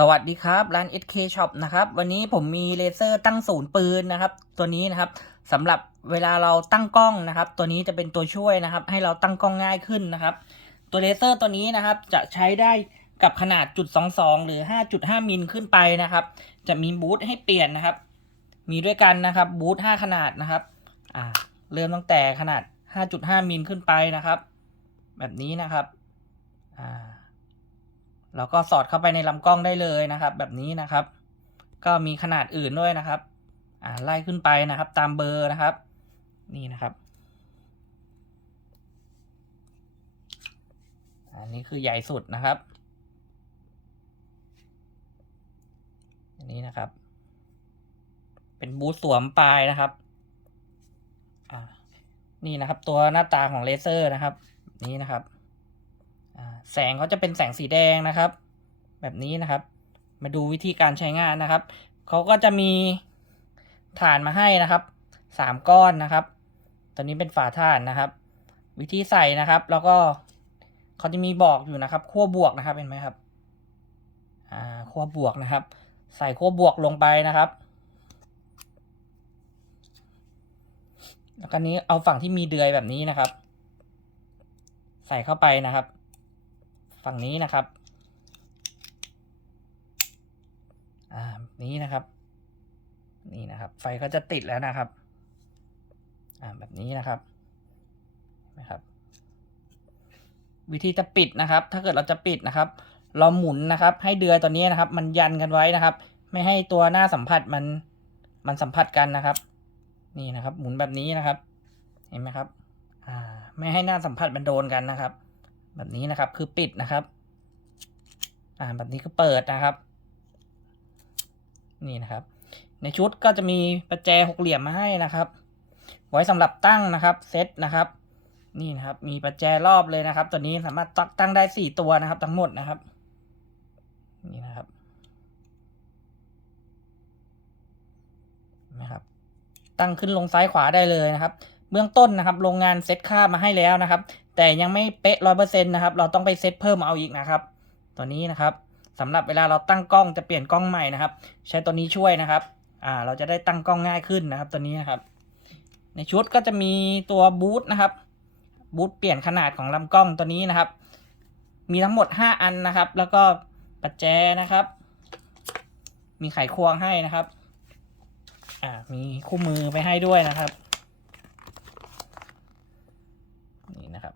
สวัสดีครับ ร้าน SK Shop นะครับ วันนี้ผมมีเลเซอร์ตั้งศูนย์ปืนนะครับ ตัวนี้นะครับสำหรับเวลาเราตั้งกล้องนะครับ ตัวนี้จะเป็นตัวช่วยนะครับ ให้เราตั้งกล้องง่ายขึ้นนะครับ ตัวเลเซอร์ตัวนี้นะครับ จะใช้ได้กับขนาดจุด22 หรือ 5.5 มิลขึ้นไปนะครับ จะมีบูทให้เปลี่ยนนะครับ มีด้วยกันนะครับบูท5ขนาดนะครับอ่าเริ่มตั้งแต่ขนาด 5.5 มิลขึ้นไปนะครับ แบบนี้นะครับอ่า แล้วก็สอดเข้าไปในลำกล้องได้เลยนะครับ แบบนี้นะครับ ก็มีขนาดอื่นด้วยนะครับอ่าไล่ขึ้นไปนะครับ ตามเบอร์นะครับ นี่นะครับ อันนี้คือใหญ่สุดนะครับ อันนี้นะครับ เป็นบูทสวมปลายนะครับอ่านี่นะครับ ตัวหน้าตาของเลเซอร์นะครับ นี้นะครับ แสงเขาจะเป็นแสงสีแดงนะครับ แบบนี้นะครับ มาดูวิธีการใช้งานนะครับเขาก็จะมีฐานมาให้นะครับสามก้อนนะครับ ตัวนี้เป็นฝาถ่านนะครับ วิธีใส่นะครับ แล้วก็เขาจะมีบอกอยู่นะครับขั้วบวกนะครับเห็นไหมครับอ่าขั้วบวกนะครับ ใส่ขั้วบวกลงไปนะครับ แล้วก็นี้เอาฝั่งที่มีเดือยแบบนี้นะครับ ใส่เข้าไปนะครับ ฝั่งนี้นะครับอ่านี้นะครับ นี่นะครับ ไฟก็จะติดแล้วนะครับอ่าแบบนี้นะครับนะครับ วิธีจะปิดนะครับ ถ้าเกิดเราจะปิดนะครับ เราหมุนนะครับ ให้เดือยตัวนี้นะครับ มันยันกันไว้นะครับ ไม่ให้ตัวหน้าสัมผัสมันมันสัมผัสกันนะครับ นี่นะครับ หมุนแบบนี้นะครับ เห็นไหมครับ อ่า ไม่ให้หน้าสัมผัสมันโดนกันนะครับ แบบนี้นะครับคือปิดนะครับ อ่าแบบนี้ก็เปิดนะครับ นี่นะครับ ในชุดก็จะมีประแจหกเหลี่ยมมาให้นะครับ ไว้สำหรับตั้งนะครับเซตนะครับ นี่นะครับมีประแจรอบเลยนะครับ ตัวนี้สามารถตั้งได้สี่ตัวนะครับ ทั้งหมดนะครับ นี่นะครับนะครับ ตั้งขึ้นลงซ้ายขวาได้เลยนะครับ บื้องต้นนะครับโรงงานเซตค่ามาให้แล้วนะครับ แต่ยังไม่เป๊ะร้อยเปอร์เซ็นต์นะครับ เราต้องไปเซตเพิ่มเอาอีกนะครับ ตัวนี้นะครับสำหรับเวลาเราตั้งกล้องจะเปลี่ยนกล้องใหม่นะครับ ใช้ตัวนี้ช่วยนะครับอ่าเราจะได้ตั้งกล้องง่ายขึ้นนะครับ ตัวนี้นะครับ ในชุดก็จะมีตัวบูทนะครับบูทเปลี่ยนขนาดของลำกล้องตัวนี้นะครับ มีทั้งหมดห้าอันนะครับ แล้วก็ปัจแจนะครับ มีไขควงให้นะครับ อ่ามีคู่มือไปให้ด้วยนะครับ นี่นะครับ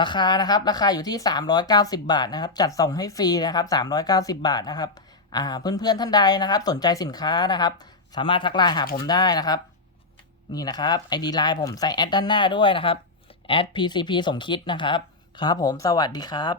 ราคานะครับ ราคาอยู่ที่ 390 บาทนะครับ จัดส่งให้ฟรีนะครับ 390 บาทนะครับอ่าเพื่อนๆท่านใดนะครับ สนใจสินค้านะครับ สามารถทักไลน์หาผมได้นะครับ นี่นะครับ ID ไลน์ผมใส่แอดด้านหน้าด้วยนะครับแอด PCP สมคิดนะครับ ครับผมสวัสดีครับ